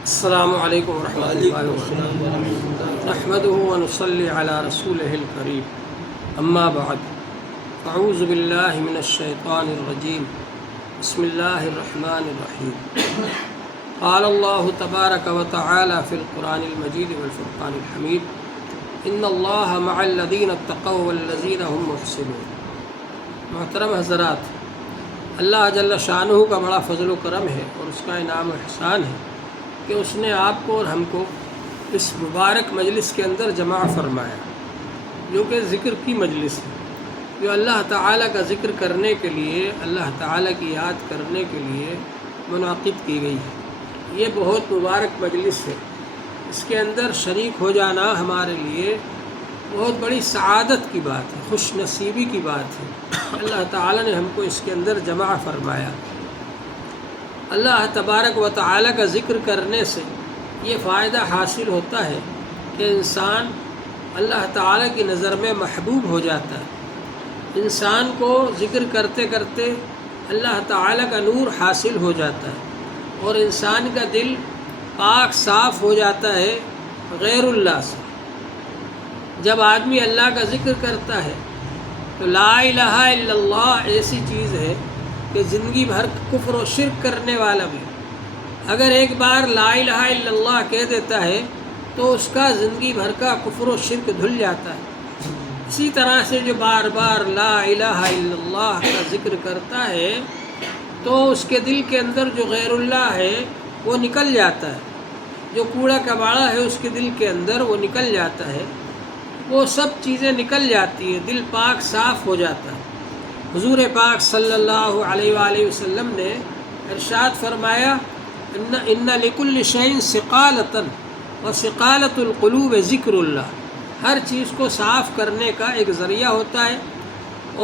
السلام علیکم ورحمۃ اللہ وبرکاتہ نحمده ونصلی علی رسولہ الکریم اما بعد اعوذ باللہ من الشیطان الرجیم بسم اللہ الرحمن الرحیم قال اللہ تبارک وتعالی فی القرآن المجید والفرقان الحمید ان اللہ مع الذین اتقوا والذین هم محسنون۔ محترم حضرات، اللہ جل شانہ کا بڑا فضل و کرم ہے اور اس کا انعام و احسان ہے کہ اس نے آپ کو اور ہم کو اس مبارک مجلس کے اندر جمع فرمایا، جو کہ ذکر کی مجلس ہے، جو اللہ تعالیٰ کا ذکر کرنے کے لیے، اللہ تعالیٰ کی یاد کرنے کے لیے منعقد کی گئی ہے۔ یہ بہت مبارک مجلس ہے، اس کے اندر شریک ہو جانا ہمارے لیے بہت بڑی سعادت کی بات ہے، خوش نصیبی کی بات ہے۔ اللہ تعالیٰ نے ہم کو اس کے اندر جمع فرمایا۔ اللہ تبارک و تعالیٰ کا ذکر کرنے سے یہ فائدہ حاصل ہوتا ہے کہ انسان اللہ تعالیٰ کی نظر میں محبوب ہو جاتا ہے۔ انسان کو ذکر کرتے کرتے اللہ تعالیٰ کا نور حاصل ہو جاتا ہے اور انسان کا دل پاک صاف ہو جاتا ہے غیر اللہ سے۔ جب آدمی اللہ کا ذکر کرتا ہے تو لا الہ الا اللہ ایسی چیز ہے کہ زندگی بھر کفر و شرک کرنے والا بھی اگر ایک بار لا الہ الا اللہ کہہ دیتا ہے تو اس کا زندگی بھر کا کفر و شرک دھل جاتا ہے۔ اسی طرح سے جو بار بار لا الہ الا اللہ کا ذکر کرتا ہے تو اس کے دل کے اندر جو غیر اللہ ہے وہ نکل جاتا ہے، جو کوڑا کباڑا ہے اس کے دل کے اندر وہ نکل جاتا ہے، وہ سب چیزیں نکل جاتی ہیں، دل پاک صاف ہو جاتا ہے۔ حضور پاک صلی اللہ علیہ وآلہ وسلم نے ارشاد فرمایا ان لکل شیء ثقالۃ وثقالۃ القلوب ذکر اللہ۔ ہر چیز کو صاف کرنے کا ایک ذریعہ ہوتا ہے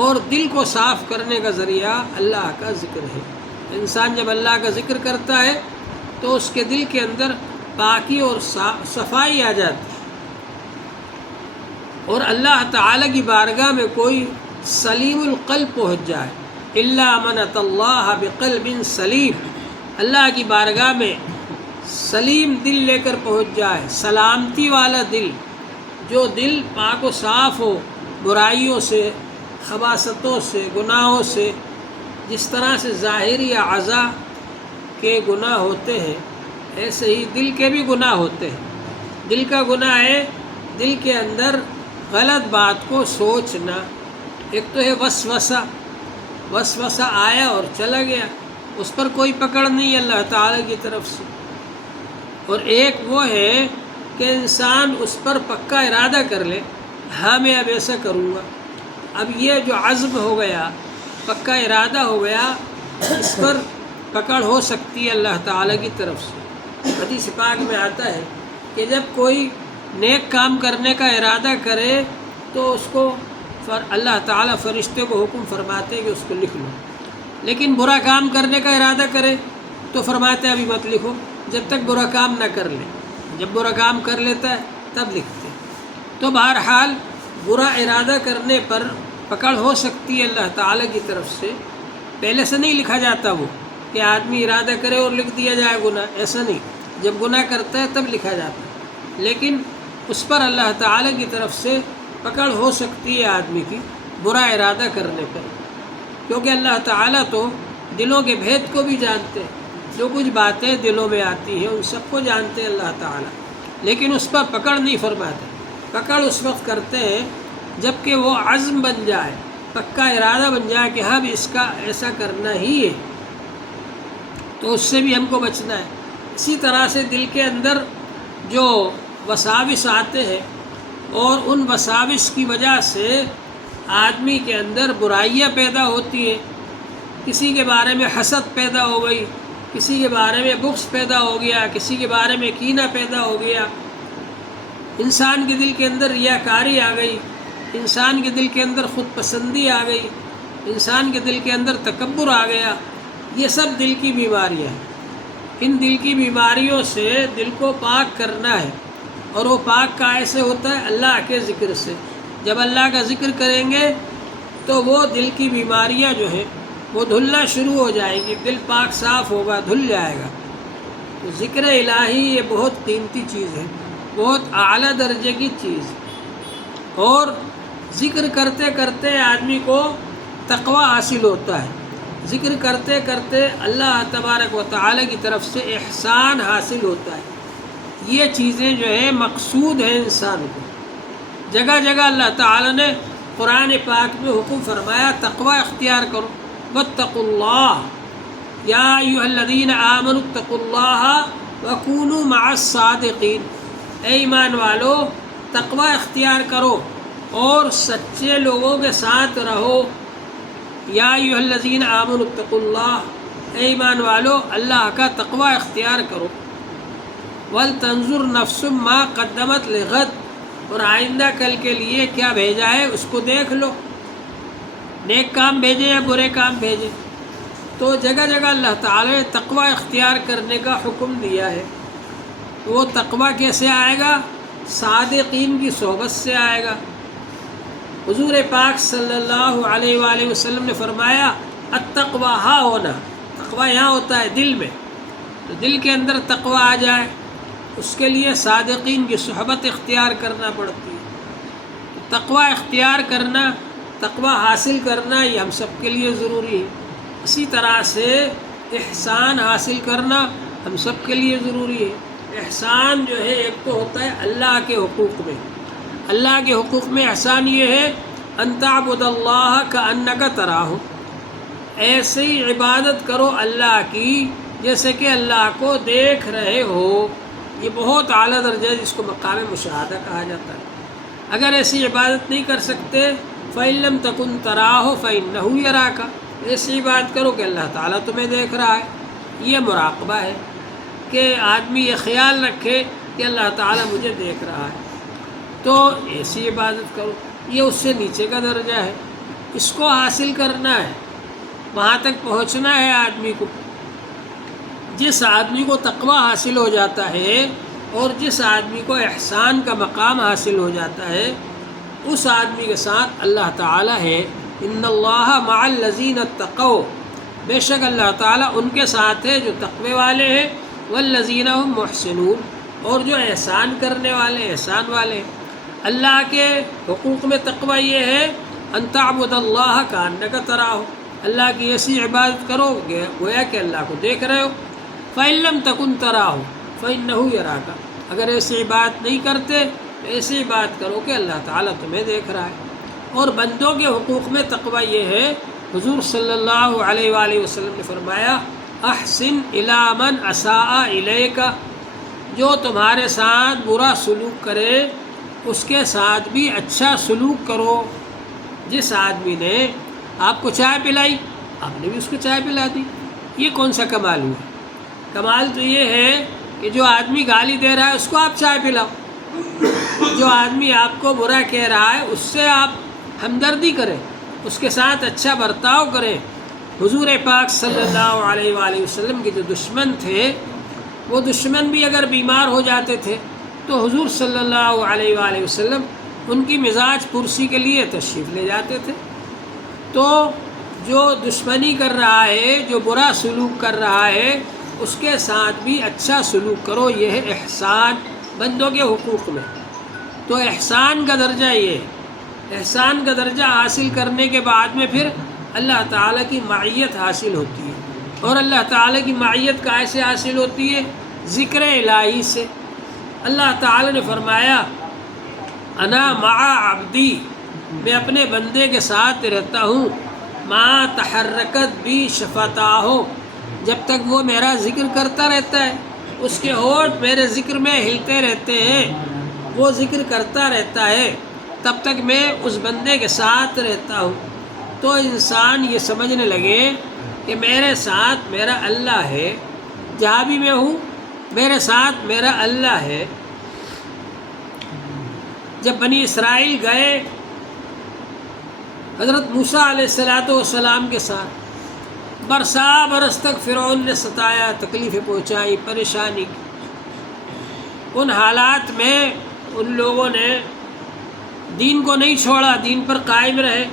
اور دل کو صاف کرنے کا ذریعہ اللہ کا ذکر ہے۔ انسان جب اللہ کا ذکر کرتا ہے تو اس کے دل کے اندر پاکی اور صفائی آ جاتی ہے اور اللہ تعالیٰ کی بارگاہ میں کوئی سلیم القلب پہنچ جائے، الا من اتى اللہ بقلب سلیم، اللہ کی بارگاہ میں سلیم دل لے کر پہنچ جائے، سلامتی والا دل، جو دل پاک و صاف ہو برائیوں سے، خباثتوں سے، گناہوں سے۔ جس طرح سے ظاہری اعضاء کے گناہ ہوتے ہیں ایسے ہی دل کے بھی گناہ ہوتے ہیں۔ دل کا گناہ ہے دل کے اندر غلط بات کو سوچنا۔ ایک تو ہے وسوسہ آیا اور چلا گیا، اس پر کوئی پکڑ نہیں اللہ تعالیٰ کی طرف سے، اور ایک وہ ہے کہ انسان اس پر پکا ارادہ کر لے، ہاں میں اب ایسا کروں گا۔ اب یہ جو عزم ہو گیا، پکا ارادہ ہو گیا، اس پر پکڑ ہو سکتی ہے اللہ تعالیٰ کی طرف سے۔ حدیث پاک میں آتا ہے کہ جب کوئی نیک کام کرنے کا ارادہ کرے تو اس کو اللہ تعالیٰ فرشتے کو حکم فرماتے کہ اس کو لکھ لو، لیکن برا کام کرنے کا ارادہ کرے تو فرماتے ابھی مت لکھو جب تک برا کام نہ کر لے، جب برا کام کر لیتا ہے تب لکھتے۔ تو بہرحال برا ارادہ کرنے پر پکڑ ہو سکتی ہے اللہ تعالیٰ کی طرف سے، پہلے سے نہیں لکھا جاتا وہ کہ آدمی ارادہ کرے اور لکھ دیا جائے گناہ، ایسا نہیں، جب گناہ کرتا ہے تب لکھا جاتا ہے، لیکن اس پر اللہ تعالیٰ کی طرف سے پکڑ ہو سکتی ہے آدمی کی برا ارادہ کرنے پر، کیونکہ اللہ تعالیٰ تو دلوں کے بھید کو بھی جانتے ہیں، جو کچھ باتیں دلوں میں آتی ہیں ان سب کو جانتے ہیں اللہ تعالیٰ، لیکن اس پر پکڑ نہیں فرماتے۔ پکڑ اس وقت کرتے ہیں جب کہ وہ عزم بن جائے، پکا ارادہ بن جائے کہ ہم اس کا ایسا کرنا ہی ہے، تو اس سے بھی ہم کو بچنا ہے۔ اسی طرح سے دل کے اندر جو وساوس آتے ہیں اور ان وساوس کی وجہ سے آدمی کے اندر برائیاں پیدا ہوتی ہیں، کسی کے بارے میں حسد پیدا ہو گئی، کسی کے بارے میں بغض پیدا ہو گیا، کسی کے بارے میں کینہ پیدا ہو گیا، انسان کے دل کے اندر ریاکاری آ گئی، انسان کے دل کے اندر خود پسندی آ گئی، انسان کے دل کے اندر تکبر آ گیا۔ یہ سب دل کی بیماریاں ہیں۔ ان دل کی بیماریوں سے دل کو پاک کرنا ہے، اور وہ پاک کا ایسے ہوتا ہے اللہ کے ذکر سے۔ جب اللہ کا ذکر کریں گے تو وہ دل کی بیماریاں جو ہیں وہ دھلنا شروع ہو جائیں گی، دل پاک صاف ہوگا، دھل جائے گا۔ تو ذکر الہی یہ بہت قیمتی چیز ہے، بہت اعلیٰ درجے کی چیز، اور ذکر کرتے کرتے آدمی کو تقوی حاصل ہوتا ہے، ذکر کرتے کرتے اللہ تبارک و تعالی کی طرف سے احسان حاصل ہوتا ہے۔ یہ چیزیں جو ہے مقصود ہیں انسان کو۔ جگہ جگہ اللہ تعالی نے قرآن پاک میں حکم فرمایا تقوی اختیار کرو، واتقوا اللہ یا ایھا الذین آمنوا اتقوا اللہ وکونوا مع الصادقین، اے ایمان والو تقوی اختیار کرو اور سچے لوگوں کے ساتھ رہو۔ یا ایھا الذین آمنوا اتقوا اللہ، اے ایمان والو اللہ کا تقوی اختیار کرو۔ وَلْتَنظُرْ نَفْسٌ مَا قَدَّمَتْ لِغَدٍ، اور آئندہ کل کے لیے کیا بھیجا ہے اس کو دیکھ لو، نیک کام بھیجے یا برے کام بھیجے۔ تو جگہ جگہ اللہ تعالی نے تقوی اختیار کرنے کا حکم دیا ہے۔ وہ تقوی کیسے آئے گا؟ صادقین کی صحبت سے آئے گا۔ حضور پاک صلی اللہ علیہ وآلہ وسلم نے فرمایا التقوی ہا ہونا، تقوی یہاں ہوتا ہے دل میں، تو دل کے اندر تقوی آ جائے اس کے لیے صادقین کی صحبت اختیار کرنا پڑتی ہے۔ تقوی اختیار کرنا، تقوی حاصل کرنا یہ ہم سب کے لیے ضروری ہے۔ اسی طرح سے احسان حاصل کرنا ہم سب کے لیے ضروری ہے۔ احسان جو ہے ایک تو ہوتا ہے اللہ کے حقوق میں، اللہ کے حقوق میں احسان یہ ہے ان تعبد اللہ کأنک تراہ، ایسے ہی عبادت کرو اللہ کی جیسے کہ اللہ کو دیکھ رہے ہو۔ یہ بہت اعلیٰ درجہ ہے جس کو مقام مشاہدہ کہا جاتا ہے۔ اگر ایسی عبادت نہیں کر سکتے فَإِن لَّمْ تَكُن تَرَاهُ فَإِنَّهُ يَرَاكَ، ایسی بات کرو کہ اللہ تعالیٰ تمہیں دیکھ رہا ہے۔ یہ مراقبہ ہے کہ آدمی یہ خیال رکھے کہ اللہ تعالیٰ مجھے دیکھ رہا ہے، تو ایسی عبادت کرو۔ یہ اس سے نیچے کا درجہ ہے، اس کو حاصل کرنا ہے، وہاں تک پہنچنا ہے آدمی کو۔ جس آدمی کو تقوی حاصل ہو جاتا ہے اور جس آدمی کو احسان کا مقام حاصل ہو جاتا ہے، اس آدمی کے ساتھ اللہ تعالیٰ ہے ان اللہ مع الذین اتقوا، بے شک اللہ تعالیٰ ان کے ساتھ ہے جو تقوی والے ہیں، والذین هم محسنون، اور جو احسان کرنے والے، احسان والے ہیں۔ اللہ کے حقوق میں تقوی یہ ہے ان تعبد اللہ کأنک تراہ، اللہ کی ایسی عبادت کرو گویا کہ اللہ کو دیکھ رہے ہو۔ فَإِن لَّمْ تَكُن تَرَاهُ فَإِنَّهُ يَرَاكَ، اگر ایسی بات نہیں کرتے تو ایسی بات کرو کہ اللہ تعالیٰ تمہیں دیکھ رہا ہے۔ اور بندوں کے حقوق میں تقوی یہ ہے، حضور صلی اللہ علیہ وآلہ وسلم نے فرمایا احسن الی من اساء الیک، جو تمہارے ساتھ برا سلوک کرے اس کے ساتھ بھی اچھا سلوک کرو۔ جس آدمی نے آپ کو چائے پلائی آپ نے بھی اس کو چائے پلا دی، یہ کون سا کمال ہوا؟ کمال تو یہ ہے کہ جو آدمی گالی دے رہا ہے اس کو آپ چائے پلاؤ، جو آدمی آپ کو برا کہہ رہا ہے اس سے آپ ہمدردی کریں، اس کے ساتھ اچھا برتاؤ کریں۔ حضور پاک صلی اللہ علیہ وآلہ وسلم کے جو دشمن تھے، وہ دشمن بھی اگر بیمار ہو جاتے تھے تو حضور صلی اللہ علیہ وآلہ وسلم ان کی مزاج پرسی کے لیے تشریف لے جاتے تھے۔ تو جو دشمنی کر رہا ہے، جو برا سلوک کر رہا ہے، اس کے ساتھ بھی اچھا سلوک کرو، یہ ہے احسان بندوں کے حقوق میں۔ تو احسان کا درجہ یہ ہے، احسان کا درجہ حاصل کرنے کے بعد میں پھر اللہ تعالیٰ کی معیت حاصل ہوتی ہے۔ اور اللہ تعالیٰ کی معیت کیسے حاصل ہوتی ہے؟ ذکر الہی سے۔ اللہ تعالیٰ نے فرمایا انا مع عبدی، میں اپنے بندے کے ساتھ رہتا ہوں، ما تحرکت بی شفتاہ، جب تک وہ میرا ذکر کرتا رہتا ہے، اس کے ہونٹ میرے ذکر میں ہلتے رہتے ہیں، وہ ذکر کرتا رہتا ہے، تب تک میں اس بندے کے ساتھ رہتا ہوں۔ تو انسان یہ سمجھنے لگے کہ میرے ساتھ میرا اللہ ہے، جہاں بھی میں ہوں میرے ساتھ میرا اللہ ہے۔ جب بنی اسرائیل گئے حضرت موسیٰ علیہ السلام کے ساتھ، برسا برس تک فرعون نے ستایا، تکلیفیں پہنچائی، پریشانی کی۔ ان حالات میں ان لوگوں نے دین کو نہیں چھوڑا، دین پر قائم رہے۔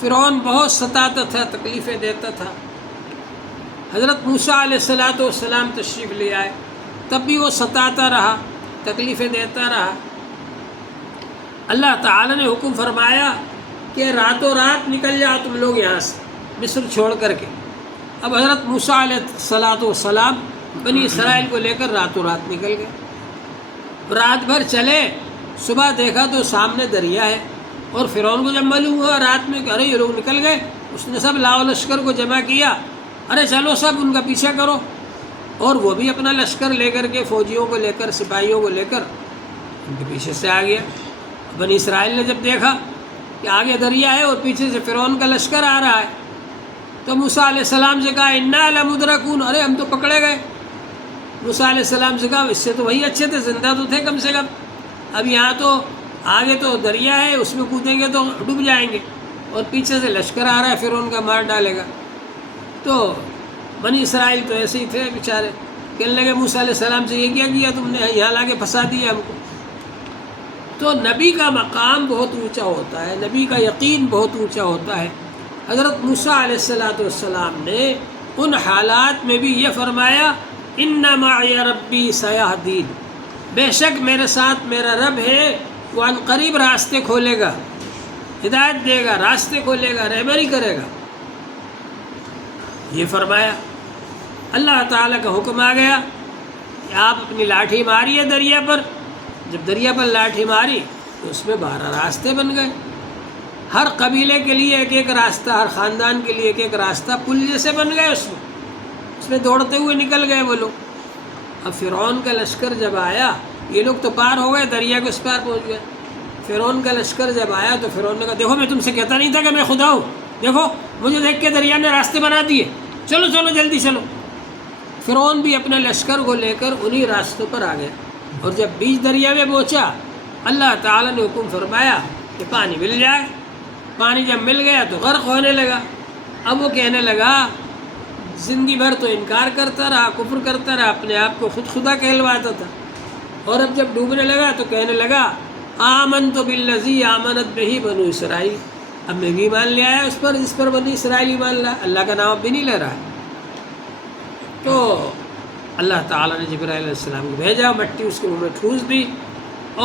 فرعون بہت ستاتا تھا، تکلیفیں دیتا تھا۔ حضرت موسیٰ علیہ السلام تشریف لے آئے، تب بھی وہ ستاتا رہا، تکلیفیں دیتا رہا۔ اللہ تعالیٰ نے حکم فرمایا کہ راتوں رات نکل جاؤ تم لوگ یہاں سے، مصر چھوڑ کر کے۔ اب حضرت موسیٰ علیہ السلام بنی اسرائیل کو لے کر راتوں رات نکل گئے، رات بھر چلے، صبح دیکھا تو سامنے دریا ہے، اور فرعون کو جب معلوم ہوا رات میں کہ ارے یہ لوگ نکل گئے، اس نے سب لاؤ لشکر کو جمع کیا، ارے چلو سب ان کا پیچھا کرو، اور وہ بھی اپنا لشکر لے کر کے، فوجیوں کو لے کر، سپاہیوں کو لے کر ان کے پیچھے سے آ گیا۔ بنی اسرائیل نے جب دیکھا کہ آگے دریا ہے اور پیچھے سے فرعون کا لشکر آ رہا ہے، تو موسیٰ علیہ السلام سے کہا انا لمدرکون، ارے ہم تو پکڑے گئے۔ موسیٰ علیہ السلام سے کہا اس سے تو وہی اچھے تھے، زندہ تو تھے کم سے کم، اب یہاں تو آگے تو دریا ہے، اس میں کودیں گے تو ڈوب جائیں گے، اور پیچھے سے لشکر آ رہا ہے فرعون کا، مار ڈالے گا۔ تو بنی اسرائیل تو ایسے ہی تھے بیچارے، کہنے لگے موسیٰ علیہ السلام سے یہ کیا کیا تم نے، یہاں لا کے پھنسا دیا ہم کو۔ تو نبی کا مقام بہت اونچا ہوتا ہے، نبی کا یقین بہت اونچا ہوتا ہے۔ حضرت موسیٰ علیہ السلام نے ان حالات میں بھی یہ فرمایا ان معی ربی سیہدین، بے شک میرے ساتھ میرا رب ہے، وہ عن قریب راستے کھولے گا، ہدایت دے گا، راستے کھولے گا، رہبری کرے گا، یہ فرمایا۔ اللہ تعالیٰ کا حکم آ گیا کہ آپ اپنی لاٹھی ماریے دریا پر۔ جب دریا پر لاٹھی ماری تو اس میں 12 راستے بن گئے، ہر قبیلے کے لیے ایک ایک راستہ، ہر خاندان کے لیے ایک ایک راستہ، پل جیسے بن گئے، اس میں دوڑتے ہوئے نکل گئے وہ لوگ۔ اب فرعون کا لشکر جب آیا، یہ لوگ تو پار ہو گئے، دریا کے اس پار پہنچ گئے۔ فرعون کا لشکر جب آیا تو فرعون نے کہا دیکھو میں تم سے کہتا نہیں تھا کہ میں خدا ہوں، دیکھو مجھے دیکھ کے دریا نے راستے بنا دیے، چلو چلو جلدی چلو۔ فرعون بھی اپنے لشکر کو لے کر انہی راستوں پر آ گیا، اور جب بیچ دریا میں پہنچا اللہ تعالیٰ نے حکم فرمایا کہ پانی مل جائے۔ پانی جب مل گیا تو غرق ہونے لگا۔ اب وہ کہنے لگا، زندگی بھر تو انکار کرتا رہا، کفر کرتا رہا، اپنے آپ کو خود خدا کہلواتا تھا، اور اب جب ڈوبنے لگا تو کہنے لگا آمنت بالذی آمنت بہ بنو اسرائیل، اب میں بھی ایمان لے آیا اس پر جس پر بنی اسرائیل ایمان لایا، اللہ کا نام اب بھی نہیں لے رہا۔ تو اللہ تعالیٰ نے جبرائیل علیہ السلام کو بھیجا، مٹی اس کے منہ میں ٹھوس دی،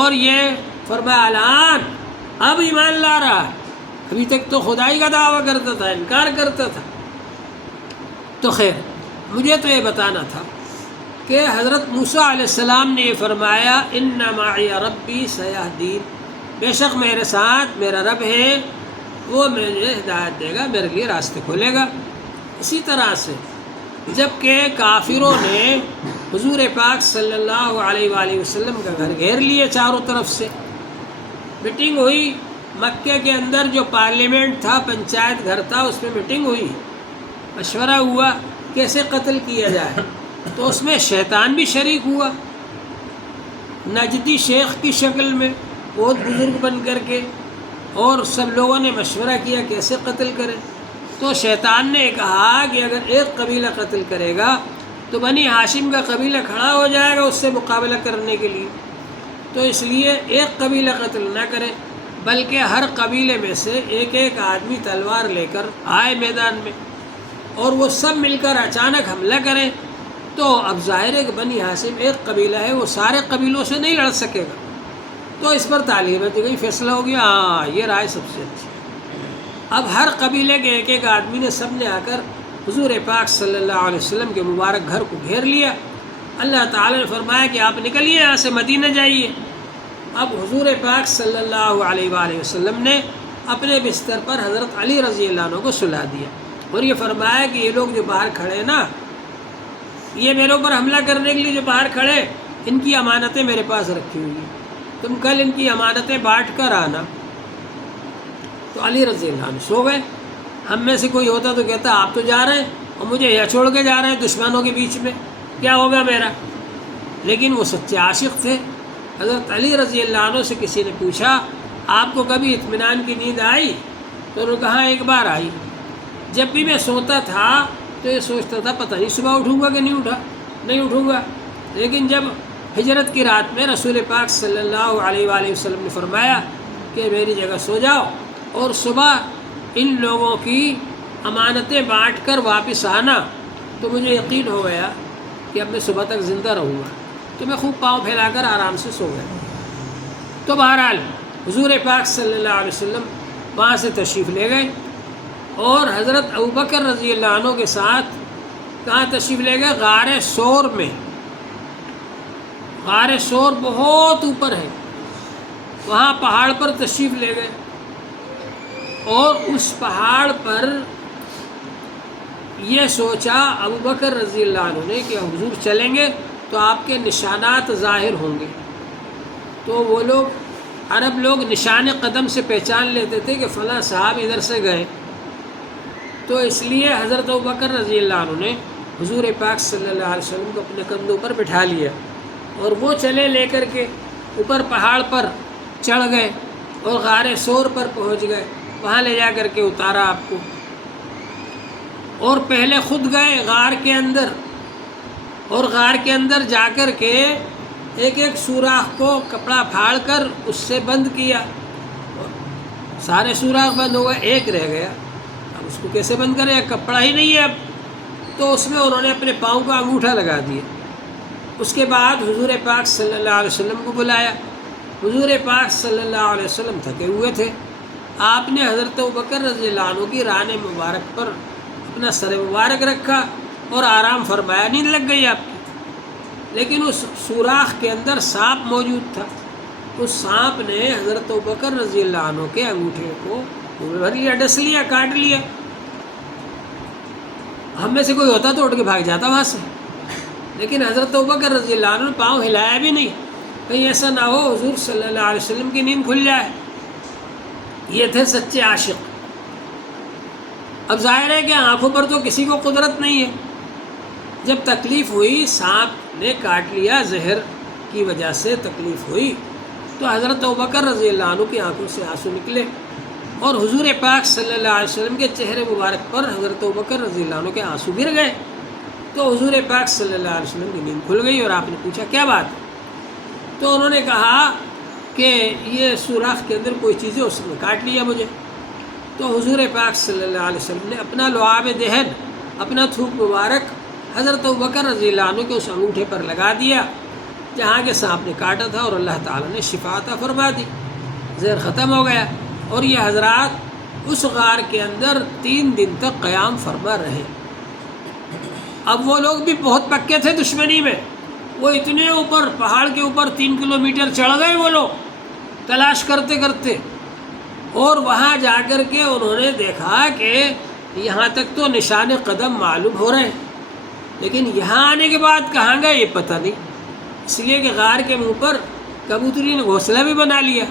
اور یہ فرمایا الان اب ایمان لا رہا ہے، ابھی تک تو خدائی کا دعویٰ کرتا تھا، انکار کرتا تھا۔ تو خیر مجھے تو یہ بتانا تھا کہ حضرت موسیٰ علیہ السلام نے یہ فرمایا ان معی ربی سیہدین، بے شک میرے ساتھ میرا رب ہے، وہ مجھے ہدایت دے گا، میرے لیے راستے کھولے گا۔ اسی طرح سے جب کہ کافروں نے حضور پاک صلی اللہ علیہ وآلہ وسلم کا گھر گھیر لیے چاروں طرف سے، میٹنگ ہوئی مکے کے اندر، جو پارلیمنٹ تھا، پنچایت گھر تھا، اس میں میٹنگ ہوئی، مشورہ ہوا کیسے قتل کیا جائے، تو اس میں شیطان بھی شریک ہوا، نجدی شیخ کی شکل میں، بہت بزرگ بن کر کے، اور سب لوگوں نے مشورہ کیا کیسے قتل کریں۔ تو شیطان نے کہا کہ اگر ایک قبیلہ قتل کرے گا تو بنی ہاشم کا قبیلہ کھڑا ہو جائے گا اس سے مقابلہ کرنے کے لیے، تو اس لیے ایک قبیلہ قتل نہ کرے، بلکہ ہر قبیلے میں سے ایک ایک آدمی تلوار لے کر آئے میدان میں، اور وہ سب مل کر اچانک حملہ کریں۔ تو اب ظاہر ہے کہ بنی ہاشم ایک قبیلہ ہے، وہ سارے قبیلوں سے نہیں لڑ سکے گا، تو اس پر تعلیم دی گئی، فیصلہ ہو گیا، ہاں یہ رائے سب سے اچھی۔ اب ہر قبیلے کے ایک ایک آدمی نے، سب نے آ کر حضور پاک صلی اللہ علیہ وسلم کے مبارک گھر کو گھیر لیا۔ اللہ تعالیٰ نے فرمایا کہ آپ نکلیے یہاں سے، مدینہ جائیے۔ اب حضور پاک صلی اللہ علیہ وآلہ وسلم نے اپنے بستر پر حضرت علی رضی اللہ عنہ کو سلا دیا، اور یہ فرمایا کہ یہ لوگ جو باہر کھڑے ہیں نا، یہ میرے اوپر حملہ کرنے کے لیے جو باہر کھڑے، ان کی امانتیں میرے پاس رکھی ہوئی ہیں، تم کل ان کی امانتیں بانٹ کر آنا۔ تو علی رضی اللہ عنہ سو گئے۔ ہم میں سے کوئی ہوتا تو کہتا آپ تو جا رہے ہیں اور مجھے یہ چھوڑ کے جا رہے ہیں دشمنوں کے بیچ میں، کیا ہوگا میرا؟ لیکن وہ سچے عاشق تھے۔ حضرت علی رضی اللہ عنہ سے کسی نے پوچھا آپ کو کبھی اطمینان کی نیند آئی؟ تو انہوں نے کہا ایک بار آئی، جب بھی میں سوتا تھا تو یہ سوچتا تھا پتہ نہیں صبح اٹھوں گا کہ نہیں اٹھوں گا، لیکن جب ہجرت کی رات میں رسول پاک صلی اللہ علیہ وآلہ وسلم نے فرمایا کہ میری جگہ سو جاؤ اور صبح ان لوگوں کی امانتیں بانٹ کر واپس آنا، تو مجھے یقین ہو گیا کہ اب میں صبح تک زندہ رہوں گا، تو میں خوب پاؤں پھیلا کر آرام سے سو گیا۔ تو بہرحال حضور پاک صلی اللہ علیہ وسلم وہاں سے تشریف لے گئے، اور حضرت ابوبکر رضی اللہ عنہ کے ساتھ کہاں تشریف لے گئے؟ غار ثور میں۔ غار ثور بہت اوپر ہے، وہاں پہاڑ پر تشریف لے گئے، اور اس پہاڑ پر یہ سوچا ابوبکر رضی اللہ عنہ نے کہ حضور چلیں گے تو آپ کے نشانات ظاہر ہوں گے۔ تو وہ لوگ عرب لوگ نشان قدم سے پہچان لیتے تھے کہ فلاں صاحب ادھر سے گئے، تو اس لیے حضرت ابوبکر رضی اللہ عنہ نے حضور پاک صلی اللہ علیہ وسلم کو اپنے کندھوں پر بٹھا لیا، اور وہ چلے لے کر کے اوپر پہاڑ پر چڑھ گئے اور غار ثور پر پہنچ گئے، وہاں لے جا کر کے اتارا آپ کو، اور پہلے خود گئے غار کے اندر، اور غار کے اندر جا کر کے ایک ایک سوراخ کو کپڑا پھاڑ کر اس سے بند کیا، سارے سوراخ بند ہو گئے، ایک رہ گیا، اب اس کو کیسے بند کرے؟ کپڑا ہی نہیں ہے اب، تو اس میں انہوں نے اپنے پاؤں کا انگوٹھا لگا دیا۔ اس کے بعد حضور پاک صلی اللہ علیہ وسلم کو بلایا۔ حضور پاک صلی اللہ علیہ وسلم تھکے ہوئے تھے، آپ نے حضرت ابوبکر رضی اللہ عنہ کی ران مبارک پر اپنا سر مبارک رکھا اور آرام فرمایا، نیند لگ گئی آپ کی، لیکن اس سوراخ کے اندر سانپ موجود تھا، اس سانپ نے حضرت ابوبکر رضی اللہ عنہ کے انگوٹھے کو بھر لیا، ڈس لیا، کاٹ لیا۔ ہم میں سے کوئی ہوتا تو اٹھ کے بھاگ جاتا وہاں سے، لیکن حضرت ابوبکر رضی اللہ عنہ نے پاؤں ہلایا بھی نہیں، کہیں ایسا نہ ہو حضور صلی اللہ علیہ وسلم کی نیند کھل جائے۔ یہ تھے سچے عاشق۔ اب ظاہر ہے کہ آنکھوں پر تو کسی کو قدرت نہیں ہے، جب تکلیف ہوئی، سانپ نے کاٹ لیا، زہر کی وجہ سے تکلیف ہوئی، تو حضرت ابوبکر رضی اللہ عنہ کی آنکھوں سے آنسو نکلے، اور حضور پاک صلی اللہ علیہ وسلم کے چہرے مبارک پر حضرت ابوبکر رضی اللہ عنہ کے آنسو گر گئے۔ تو حضور پاک صلی اللہ علیہ وسلم کی نیند کھل گئی، اور آپ نے پوچھا کیا بات ہے؟ تو انہوں نے کہا کہ یہ سوراخ کے اندر کوئی چیز ہے، اس نے کاٹ لیا مجھے۔ تو حضور پاک صلی اللہ علیہ وسلم نے اپنا لعاب دہن، اپنا تھوک مبارک حضرت ابوبکر رضی اللہ عنہ کے اس انگوٹھے پر لگا دیا جہاں کے سانپ نے کاٹا تھا، اور اللہ تعالیٰ نے شفا عطا فرما دی، زہر ختم ہو گیا، اور یہ حضرات اس غار کے اندر 3 دن تک قیام فرما رہے۔ اب وہ لوگ بھی بہت پکے تھے دشمنی میں، وہ اتنے اوپر پہاڑ کے اوپر 3 کلومیٹر چڑھ گئے وہ لوگ تلاش کرتے کرتے، اور وہاں جا کر کے انہوں نے دیکھا کہ یہاں تک تو نشان قدم معلوم ہو رہے ہیں، لیکن یہاں آنے کے بعد کہاں گئے یہ پتہ نہیں، اس لیے کہ غار کے منہ پر کبوتری نے گھونسلہ بھی بنا لیا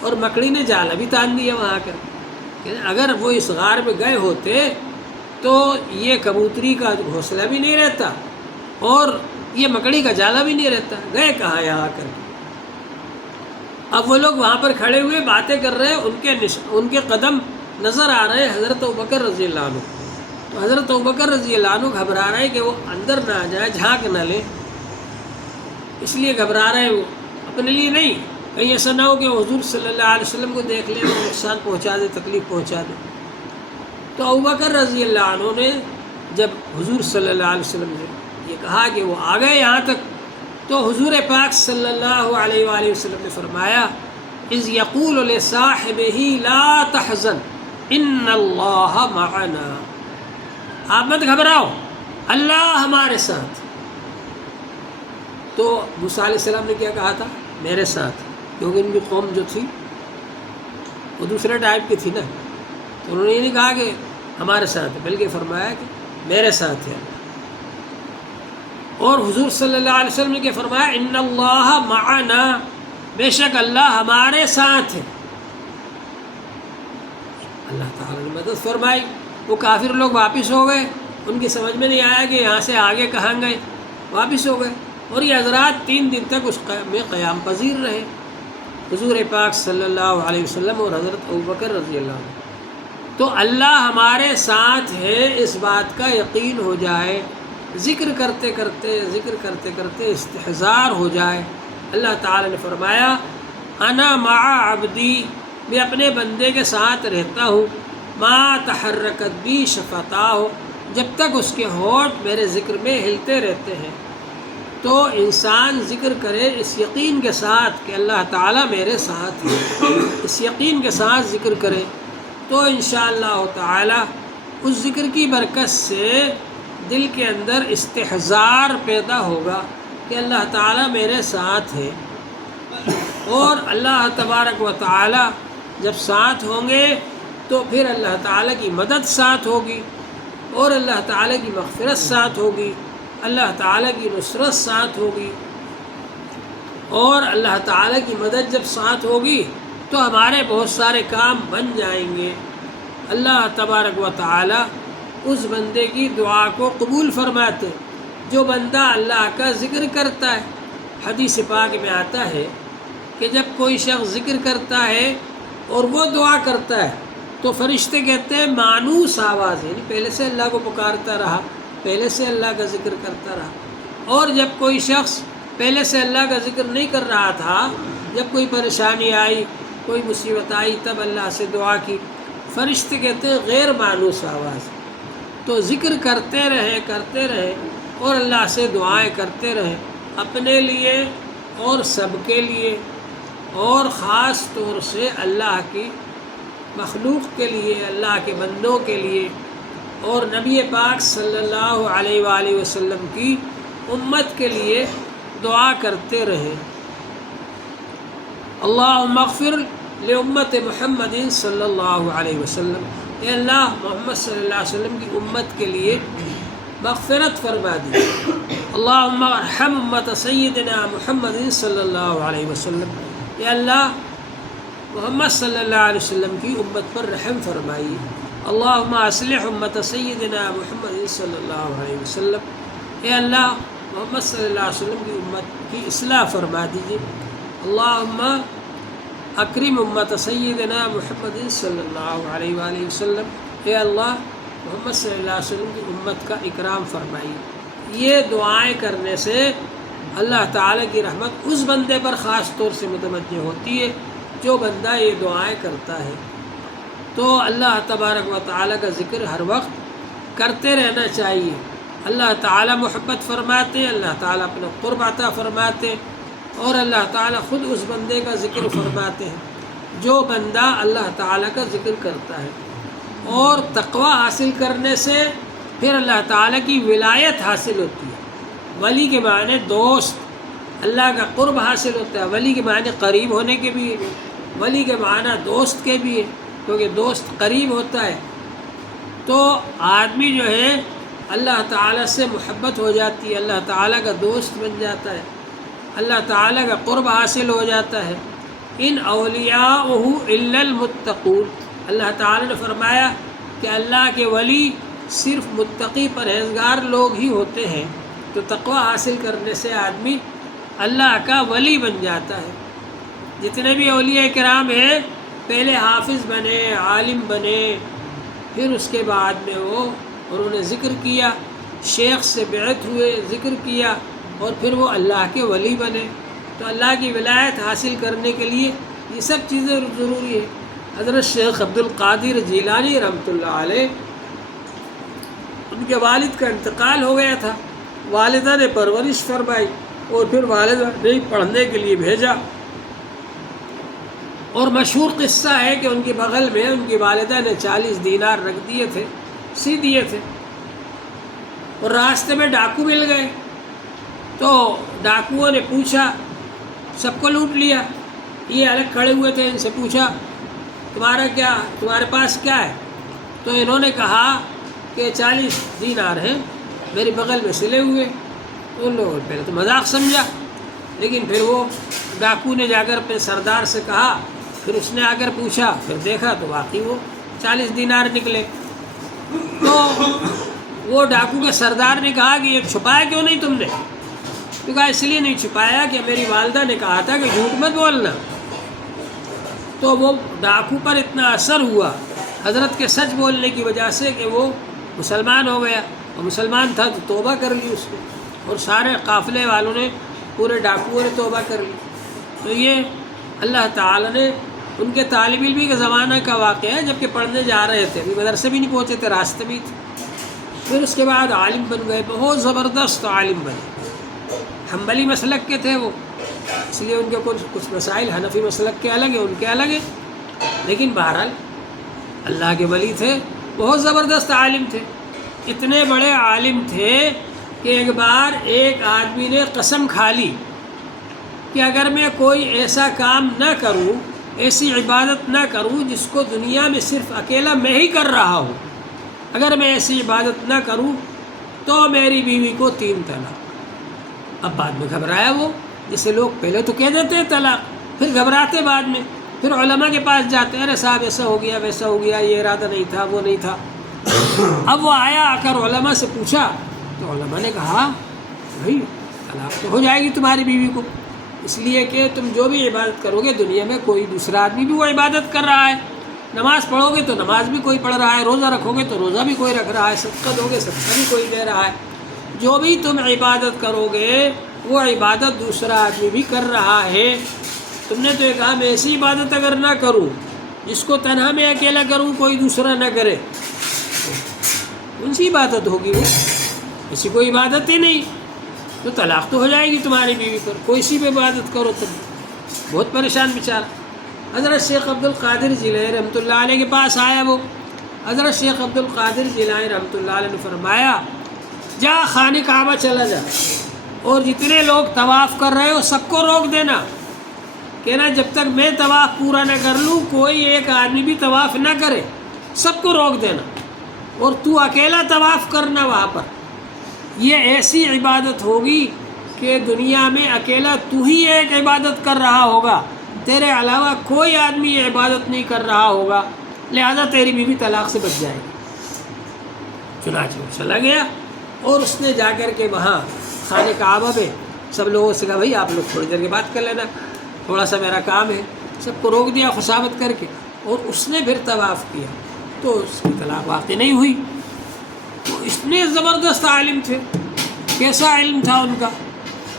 اور مکڑی نے جالا بھی تان دیا وہاں کر کہ اگر وہ اس غار میں گئے ہوتے تو یہ کبوتری کا گھونسلہ بھی نہیں رہتا اور یہ مکڑی کا جالا بھی نہیں رہتا، گئے کہاں یہاں کر۔ اب وہ لوگ وہاں پر کھڑے ہوئے باتیں کر رہے ہیں، ان کے قدم نظر آ رہے ہیں حضرت ابوبکر رضی اللہ عنہ۔ تو حضرت ابوبکر رضی اللہ عنہ گھبرا رہے ہیں کہ وہ اندر نہ آ جائے، جھانک نہ لے، اس لیے گھبرا رہے ہیں، وہ اپنے لیے نہیں، کہیں ایسا نہ ہو کہ حضور صلی اللہ علیہ وسلم کو دیکھ لے اور نقصان پہنچا دے، تکلیف پہنچا دے۔ تو ابوبکر رضی اللہ عنہ نے جب حضور صلی اللہ علیہ وسلم نے یہ کہا کہ وہ آ گئے یہاں تک، تو حضور پاک صلی اللہ علیہ وآلہ وسلم نے فرمایا اذ یقول لصاحبہ لا تحزن ان اللہ معنا، آپ مت گھبراؤ، اللہ ہمارے ساتھ۔ تو موسیٰ علیہ السلام نے کیا کہا تھا؟ میرے ساتھ، کیونکہ ان کی قوم جو تھی وہ دوسرے ٹائپ کی تھی نا، تو انہوں نے یہ نہیں کہا کہ ہمارے ساتھ ہے، بلکہ فرمایا کہ میرے ساتھ ہے۔ اور حضور صلی اللہ علیہ وسلم نے کیا فرمایا؟ ان اللہ معنا، بے شک اللہ ہمارے ساتھ ہے۔ اللہ تعالیٰ نے مدد فرمائی، وہ کافر لوگ واپس ہو گئے، ان کی سمجھ میں نہیں آیا کہ یہاں سے آگے کہاں گئے، واپس ہو گئے، اور یہ حضرات 3 دن تک اس میں قیام پذیر رہے، حضور پاک صلی اللہ علیہ وسلم اور حضرت ابوبکر رضی اللہ عنہ۔ تو اللہ ہمارے ساتھ ہے، اس بات کا یقین ہو جائے، ذکر کرتے کرتے استحضار ہو جائے۔ اللہ تعالی نے فرمایا انا مع عبدی، میں اپنے بندے کے ساتھ رہتا ہوں، ما تحرکت بی شفتاہ، جب تک اس کے ہونٹ میرے ذکر میں ہلتے رہتے ہیں تو انسان ذکر کرے اس یقین کے ساتھ کہ اللہ تعالیٰ میرے ساتھ ہے، اس یقین کے ساتھ ذکر کرے تو انشاءاللہ تعالیٰ اس ذکر کی برکت سے دل کے اندر استحضار پیدا ہوگا کہ اللہ تعالیٰ میرے ساتھ ہے، اور اللہ تبارک و تعالیٰ جب ساتھ ہوں گے تو پھر اللہ تعالیٰ کی مدد ساتھ ہوگی، اور اللہ تعالیٰ کی مغفرت ساتھ ہوگی، اللہ تعالیٰ کی نصرت ساتھ ہوگی، اور اللہ تعالیٰ کی مدد جب ساتھ ہوگی تو ہمارے بہت سارے کام بن جائیں گے۔ اللہ تبارک و تعالیٰ اس بندے کی دعا کو قبول فرماتے جو بندہ اللہ کا ذکر کرتا ہے۔ حدیث پاک میں آتا ہے کہ جب کوئی شخص ذکر کرتا ہے اور وہ دعا کرتا ہے تو فرشتے کہتے ہیں مانوس آواز، یعنی پہلے سے اللہ کو پکارتا رہا، پہلے سے اللہ کا ذکر کرتا رہا۔ اور جب کوئی شخص پہلے سے اللہ کا ذکر نہیں کر رہا تھا، جب کوئی پریشانی آئی، کوئی مصیبت آئی، تب اللہ سے دعا کی، فرشتے کہتے ہیں غیر مانوس آواز۔ تو ذکر کرتے رہے اور اللہ سے دعائیں کرتے رہے، اپنے لیے اور سب کے لیے، اور خاص طور سے اللہ کی مخلوق کے لیے، اللہ کے بندوں کے لیے، اور نبی پاک صلی اللہ علیہ وآلہ وسلم کی امت کے لیے دعا کرتے رہے۔ اللہم اغفر لامت محمد صلی اللہ علیہ وسلم، اے اللہ محمد صلی اللہ علیہ وسلم کی امت کے لیے مغفرت فرما دی۔ اللہم ارحم امت سیدنا محمد صلی اللہ علیہ وسلم، اے اللہ محمد صلی اللہ علیہ وسلم کی امت پر رحم فرمائی۔ اللہم اصلح امت سیدنا محمد صلی اللہ علیہ وسلم، اے اللہ محمد صلی اللہ علیہ وسلم کی امت کی اصلاح فرما دیجیے۔ اللہم اکرم امت سیدنا محمد صلی اللہ علیہ وآلہ وسلم، اے اللہ محمد صلی اللہ علیہ وسلم کی امت کا اکرام فرمائیے۔ یہ دعائیں کرنے سے اللہ تعالیٰ کی رحمت اس بندے پر خاص طور سے متوجہ ہوتی ہے جو بندہ یہ دعائیں کرتا ہے۔ تو اللہ تبارک و تعالیٰ کا ذکر ہر وقت کرتے رہنا چاہیے۔ اللہ تعالیٰ محبت فرماتے، اللہ تعالیٰ اپنا قرب عطا فرماتے، اور اللہ تعالیٰ خود اس بندے کا ذکر فرماتے ہیں جو بندہ اللہ تعالیٰ کا ذکر کرتا ہے۔ اور تقوی حاصل کرنے سے پھر اللہ تعالیٰ کی ولایت حاصل ہوتی ہے۔ ولی کے معنی دوست، اللہ کا قرب حاصل ہوتا ہے۔ ولی کے معنی قریب ہونے کے بھی ہے، ولی کے معنی دوست کے بھی ہے، کیونکہ دوست قریب ہوتا ہے۔ تو آدمی جو ہے اللہ تعالیٰ سے محبت ہو جاتی ہے، اللہ تعالیٰ کا دوست بن جاتا ہے، اللہ تعالیٰ کا قرب حاصل ہو جاتا ہے۔ ان اولیاءہ الا المتقون، اللہ تعالیٰ نے فرمایا کہ اللہ کے ولی صرف متقی پرہیزگار لوگ ہی ہوتے ہیں۔ تو تقوی حاصل کرنے سے آدمی اللہ کا ولی بن جاتا ہے۔ جتنے بھی اولیاء کرام ہیں پہلے حافظ بنے، عالم بنے، پھر اس کے بعد میں انہوں نے ذکر کیا، شیخ سے بیعت ہوئے، ذکر کیا، اور پھر وہ اللہ کے ولی بنے۔ تو اللہ کی ولایت حاصل کرنے کے لیے یہ سب چیزیں ضروری ہے۔ حضرت شیخ عبد القادر جیلانی رحمۃ اللہ علیہ، ان کے والد کا انتقال ہو گیا تھا، والدہ نے پرورش فرمائی، اور پھر والدہ نے پڑھنے کے لیے بھیجا۔ اور مشہور قصہ ہے کہ ان کے بغل میں ان کی والدہ نے 40 دینار رکھ دیے تھے، سی دیے تھے، اور راستے میں ڈاکو مل گئے۔ تو ڈاکوؤں نے پوچھا، سب کو لوٹ لیا، یہ الگ کھڑے ہوئے تھے، ان سے پوچھا تمہارے پاس کیا ہے؟ تو انہوں نے کہا کہ 40 دینار ہیں میری بغل میں سلے ہوئے۔ تو ان لوگوں نے پہلے تو مذاق سمجھا، لیکن پھر وہ ڈاکو نے جا کر اپنے سردار سے کہا، پھر اس نے آ کر پوچھا، پھر دیکھا تو واقعی وہ 40 دینار نکلے۔ تو وہ ڈاکو کے سردار نے کہا کہ یہ چھپایا کیوں نہیں تم نے؟ تو کہا اس لیے نہیں چھپایا کہ میری والدہ نے کہا تھا کہ جھوٹ مت بولنا۔ تو وہ ڈاکو پر اتنا اثر ہوا حضرت کے سچ بولنے کی وجہ سے کہ وہ مسلمان ہو گیا، اور مسلمان تھا تو توبہ کر لی اس نے، اور سارے قافلے والوں نے، پورے ڈاکوؤں نے توبہ کر لی۔ تو یہ اللہ تعالیٰ نے ان کے طالب علمی کے زمانہ کا واقعہ ہے، جب کہ پڑھنے جا رہے تھے، ابھی مدرسے بھی نہیں پہنچے تھے، راستے بھی تھے۔ پھر اس کے بعد عالم بن گئے، بہت زبردست عالم بنے۔ حنبلی مسلک کے تھے وہ، اس لیے ان کے کچھ مسائل حنفی مسلک کے الگ ہیں، ان کے الگ ہیں، لیکن بہرحال اللہ کے ولی تھے، بہت زبردست عالم تھے۔ اتنے بڑے عالم تھے کہ ایک بار ایک آدمی نے قسم کھا لی کہ اگر میں کوئی ایسا کام نہ کروں، ایسی عبادت نہ کروں جس کو دنیا میں صرف اکیلا میں ہی کر رہا ہوں، اگر میں ایسی عبادت نہ کروں تو میری بیوی کو 3 طلاق۔ اب بعد میں گھبرایا وہ، جیسے لوگ پہلے تو کہہ دیتے ہیں طلاق، پھر گھبراتے بعد میں، پھر علماء کے پاس جاتے ہیں، ارے صاحب ایسا ہو گیا ویسا ہو گیا، یہ ارادہ نہیں تھا وہ نہیں تھا۔ اب وہ آیا، آ کر علماء سے پوچھا تو علماء نے کہا بھائی طلاق تو ہو جائے گی تمہاری بیوی کو، اس لیے کہ تم جو بھی عبادت کرو گے دنیا میں کوئی دوسرا آدمی بھی وہ عبادت کر رہا ہے، نماز پڑھو گے تو نماز بھی کوئی پڑھ رہا ہے، روزہ رکھو گے تو روزہ بھی کوئی رکھ رہا ہے، صدقہ دو گے صدقہ بھی کوئی دے رہا ہے، جو بھی تم عبادت کرو گے وہ عبادت دوسرا آدمی بھی کر رہا ہے۔ تم نے تو یہ کہا میں ایسی عبادت اگر نہ کروں جس کو تنہا میں اکیلا کروں کوئی دوسرا نہ کرے، کون سی عبادت ہوگی وہ؟ ایسی کوئی عبادت ہی نہیں، تو طلاق تو ہو جائے گی تمہاری بیوی پر، کوئی سی بھی عبادت کرو تم۔ بہت پریشان بیچارہ۔ حضرت شیخ عبد القادر جیلانی رحمۃ اللہ علیہ کے پاس آیا وہ۔ حضرت شیخ عبد القادر جیلانی رحمۃ اللہ علیہ نے فرمایا جا خانہ کعبہ چلا جا اور جتنے لوگ طواف کر رہے ہو سب کو روک دینا، کہنا جب تک میں طواف پورا نہ کر لوں کوئی ایک آدمی بھی طواف نہ کرے، سب کو روک دینا، اور تو اکیلا طواف کرنا وہاں پر۔ یہ ایسی عبادت ہوگی کہ دنیا میں اکیلا تو ہی ایک عبادت کر رہا ہوگا، تیرے علاوہ کوئی آدمی یہ عبادت نہیں کر رہا ہوگا، لہذا تیری بیوی طلاق سے بچ جائے گی۔ چنانچہ وہ چلا گیا اور اس نے جا کر کے وہاں خانہ کعبہ میں سب لوگوں سے کہا بھائی آپ لوگ تھوڑی دیر کے بات کر لینا، تھوڑا سا میرا کام ہے، سب کو روک دیا خسابت کر کے، اور اس نے پھر طواف کیا تو اس کی طلاق واقع نہیں ہوئی۔ تو اتنے زبردست عالم تھے، کیسا علم تھا ان کا،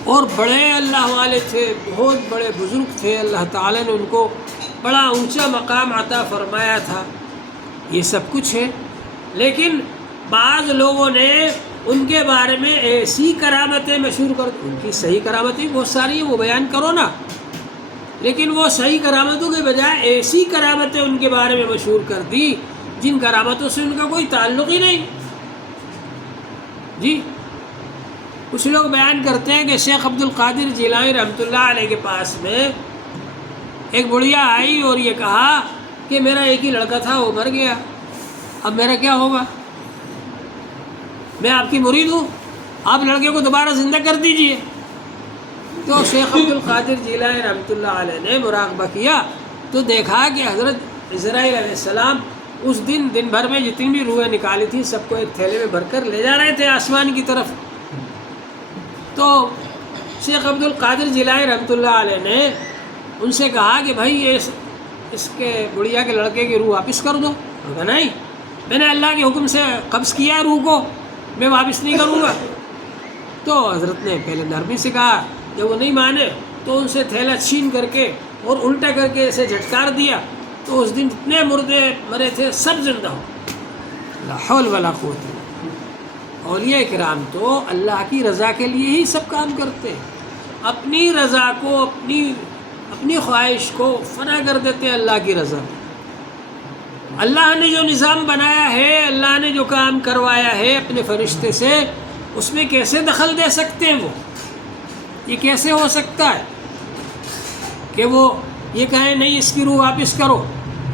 اور بڑے اللہ والے تھے، بہت بڑے بزرگ تھے، اللہ تعالیٰ نے ان کو بڑا اونچا مقام عطا فرمایا تھا۔ یہ سب کچھ ہے، لیکن بعض لوگوں نے ان کے بارے میں ایسی کرامتیں مشہور کر دی، ان کی صحیح کرامتیں بہت ساری ہیں وہ بیان کرو نا، لیکن وہ صحیح کرامتوں کے بجائے ایسی کرامتیں ان کے بارے میں مشہور کر دی جن کرامتوں سے ان کا کوئی تعلق ہی نہیں۔ جی کچھ لوگ بیان کرتے ہیں کہ شیخ عبد القادر جیلانی رحمۃ اللہ علیہ کے پاس میں ایک بڑھیا آئی اور یہ کہا کہ میرا ایک ہی لڑکا تھا وہ مر گیا، اب میرا کیا ہوگا؟ میں آپ کی مرید ہوں، آپ لڑکے کو دوبارہ زندہ کر دیجئے۔ تو شیخ عبد القادر جیلانی رحمۃ اللہ علیہ نے مراقبہ کیا تو دیکھا کہ حضرت عزرائیل علیہ السلام اس دن بھر میں جتنی بھی روحیں نکالی تھیں سب کو ایک تھیلے میں بھر کر لے جا رہے تھے آسمان کی طرف۔ تو شیخ عبد القادر جیلانی رحمۃ اللہ علیہ نے ان سے کہا کہ بھائی اس کے بڑھیا کے لڑکے کی روح واپس کر دو۔ کہا نہیں، میں نے اللہ کے حکم سے قبض کیا ہے روح کو، میں واپس نہیں کروں گا۔ تو حضرت نے پہلے نرمی سے کہا، جب وہ نہیں مانے تو ان سے تھیلا چھین کر کے اور الٹا کر کے اسے جھٹکار دیا، تو اس دن جتنے مردے مرے تھے سب زندہ ہو۔ لا حول ولا قوت۔ اولیاء کرام تو اللہ کی رضا کے لیے ہی سب کام کرتے ہیں، اپنی رضا کو اپنی خواہش کو فنا کر دیتے ہیں اللہ کی رضا۔ اللہ نے جو نظام بنایا ہے، اللہ نے جو کام کروایا ہے اپنے فرشتے سے، اس میں کیسے دخل دے سکتے ہیں وہ؟ یہ کیسے ہو سکتا ہے کہ وہ یہ کہیں نہیں اس کی روح واپس کرو،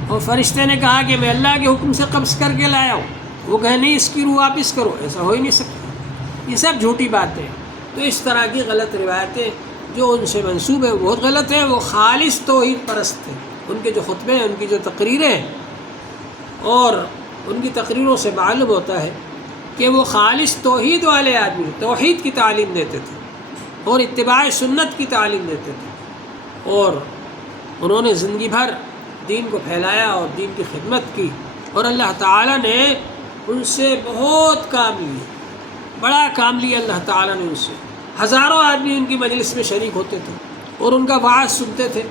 اور فرشتے نے کہا کہ میں اللہ کے حکم سے قبض کر کے لایا ہوں، وہ کہیں نہیں اس کی روح واپس کرو؟ ایسا ہو ہی نہیں سکتا۔ یہ سب جھوٹی باتیں ہیں۔ تو اس طرح کی غلط روایتیں جو ان سے منسوب ہے بہت غلط ہے، وہ خالص توحید پرست ہیں۔ ان کے جو خطبے ہیں، ان کی جو تقریریں ہیں، اور ان کی تقریروں سے معلوم ہوتا ہے کہ وہ خالص توحید والے آدمی، توحید کی تعلیم دیتے تھے اور اتباع سنت کی تعلیم دیتے تھے، اور انہوں نے زندگی بھر دین کو پھیلایا اور دین کی خدمت کی، اور اللہ تعالیٰ نے ان سے بہت کام لیے، بڑا کام لیا اللہ تعالیٰ نے ان سے۔ ہزاروں آدمی ان کی مجلس میں شریک ہوتے تھے اور ان کا وعظ سنتے تھے،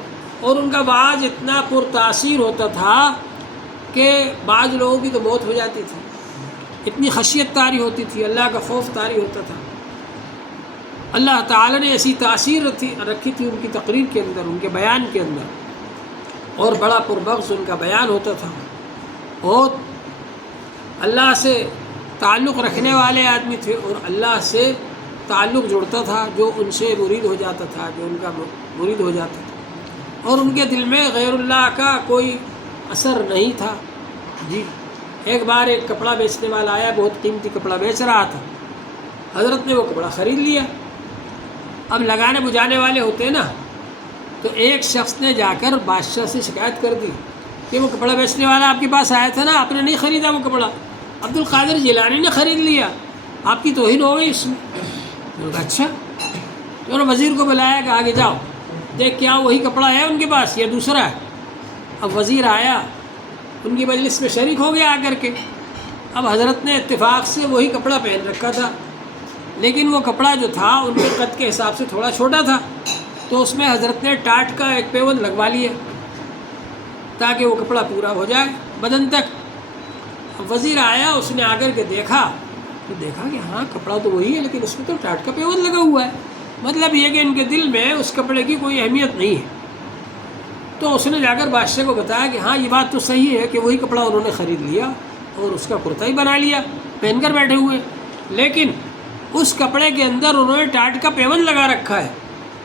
اور ان کا وعظ اتنا پرتاثیر ہوتا تھا کہ بعض لوگوں کی تو موت ہو جاتی تھی، اتنی خشیت طاری ہوتی تھی، اللہ کا خوف طاری ہوتا تھا. اللہ تعالیٰ نے ایسی تاثیر رکھی تھی ان کی تقریر کے اندر، ان کے بیان کے اندر، اور بڑا پربغض ان کا بیان ہوتا تھا. اور اللہ سے تعلق رکھنے والے آدمی تھے، اور اللہ سے تعلق جڑتا تھا جو ان سے مرید ہو جاتا تھا، جو ان کا مرید ہو جاتا تھا، اور ان کے دل میں غیر اللہ کا کوئی اثر نہیں تھا. جی ایک بار ایک کپڑا بیچنے والا آیا، بہت قیمتی کپڑا بیچ رہا تھا. حضرت نے وہ کپڑا خرید لیا. اب لگانے بجھانے والے ہوتے ہیں نا، تو ایک شخص نے جا کر بادشاہ سے شکایت کر دی کہ وہ کپڑا بیچنے والا آپ کے پاس آیا تھا نا، آپ نے نہیں خریدا وہ کپڑا، عبد القادر جیلانی نے خرید لیا، آپ کی توہین ہو گئی اس میں. انہوں نے کہا اچھا. تو انہوں نے وزیر کو بلایا کہ آگے جاؤ دیکھ کیا وہی کپڑا ہے ان کے پاس یا دوسرا ہے. اب وزیر آیا، ان کی مجلس میں شریک ہو گیا آ کر کے. اب حضرت نے اتفاق سے وہی کپڑا پہن رکھا تھا، لیکن وہ کپڑا جو تھا ان کے قد کے حساب سے تھوڑا چھوٹا تھا، تو اس میں حضرت نے ٹاٹ کا ایک پیون لگوا لیا تاکہ وہ کپڑا پورا ہو جائے بدن تک. اب وزیر آیا، اس نے آ کر کے دیکھا تو دیکھا کہ ہاں کپڑا تو وہی ہے، لیکن اس میں تو ٹاٹ کا پیون لگا ہوا ہے. مطلب یہ کہ ان کے دل میں اس کپڑے کی کوئی اہمیت نہیں ہے. تو اس نے جا کر بادشاہ کو بتایا کہ ہاں یہ بات تو صحیح ہے کہ وہی کپڑا انہوں نے خرید لیا اور اس کا کرتا ہی بنا لیا، پہن کر بیٹھے ہوئے، لیکن اس کپڑے کے اندر انہوں نے ٹاٹ کا پیون لگا رکھا ہے.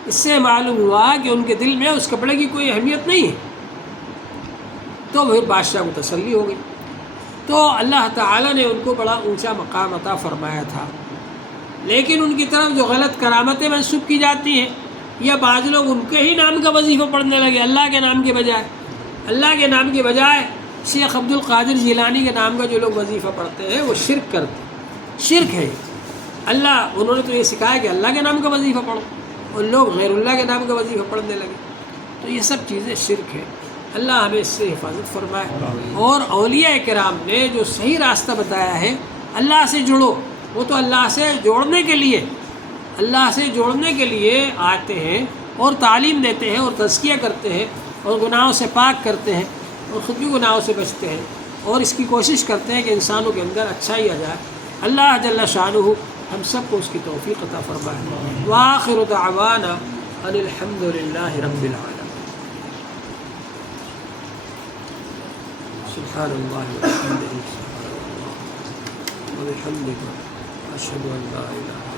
اس سے معلوم ہوا کہ ان کے دل میں اس کپڑے کی کوئی اہمیت نہیں ہے. تو وہ بادشاہ کو تسلی ہو گئی. تو اللہ تعالیٰ نے ان کو بڑا اونچا مقام عطا فرمایا تھا، لیکن ان کی طرف جو غلط کرامتیں منسوب کی جاتی ہیں، یا بعض لوگ ان کے ہی نام کا وظیفہ پڑھنے لگے اللہ کے نام کے بجائے. اللہ کے نام کے بجائے شیخ عبد القادر جیلانی کے نام کا جو لوگ وظیفہ پڑھتے ہیں وہ شرک کرتے ہیں. شرک ہے. اللہ انہوں نے تو یہ سکھایا کہ اللہ کے نام کا وظیفہ پڑھو، اور لوگ غیر اللہ کے نام کا وظیفہ پڑھنے لگے. تو یہ سب چیزیں شرک ہے. اللہ ہمیں اس سے حفاظت فرمائے. اور اولیاء کرام نے جو صحیح راستہ بتایا ہے، اللہ سے جڑو، وہ تو اللہ سے جوڑنے کے لیے، اللہ سے جوڑنے کے لیے آتے ہیں اور تعلیم دیتے ہیں اور تزکیہ کرتے ہیں اور گناہوں سے پاک کرتے ہیں اور خود بھی گناہوں سے بچتے ہیں، اور اس کی کوشش کرتے ہیں کہ انسانوں کے اندر اچھائی آ جائے. اللہ جل شانہ ہم سب کو اس کی توفیق عطا فرمائے. وآخر دعوانا ان الحمد للہ رب العالمین. سبحان اللہ وبحمدہ، سبحان اللہ وبحمدہ، اشہد ان لا الہ